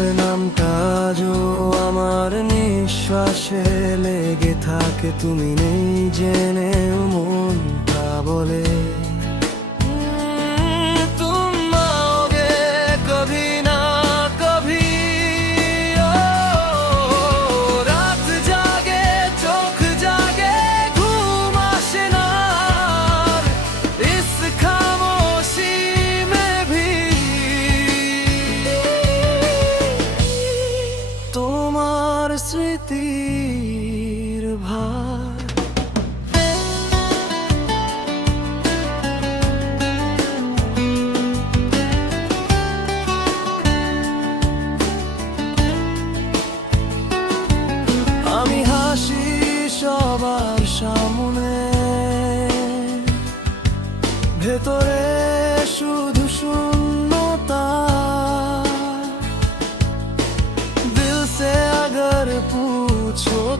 তোমার নামটা যো আমার নিঃশ্বাসে লেগে থাকে। তুমি নেই জেনে মনটা বলে। স্মৃতির ভার। আমি হাসি সবার সামনে ভেতরে শুধু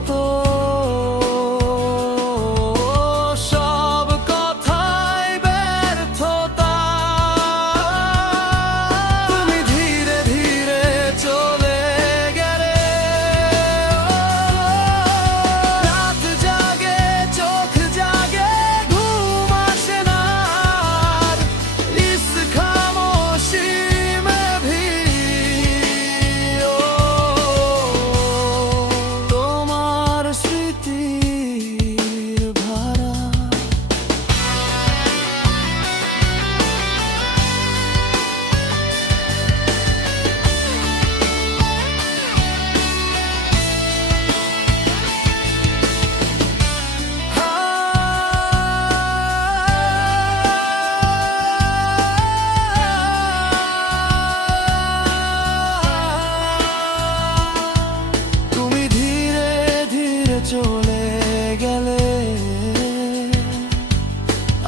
todo. চলে গেলে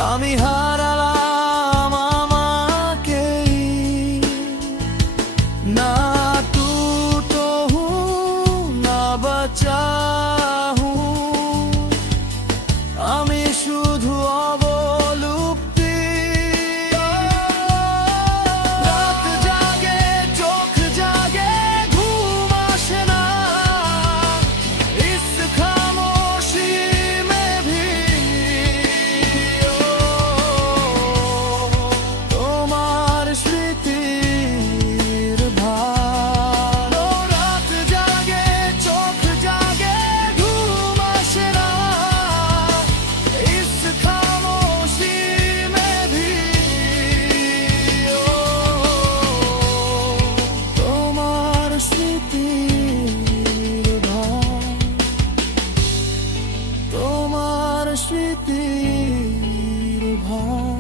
আমি হারালাম আমাকে না স্মৃতির ভার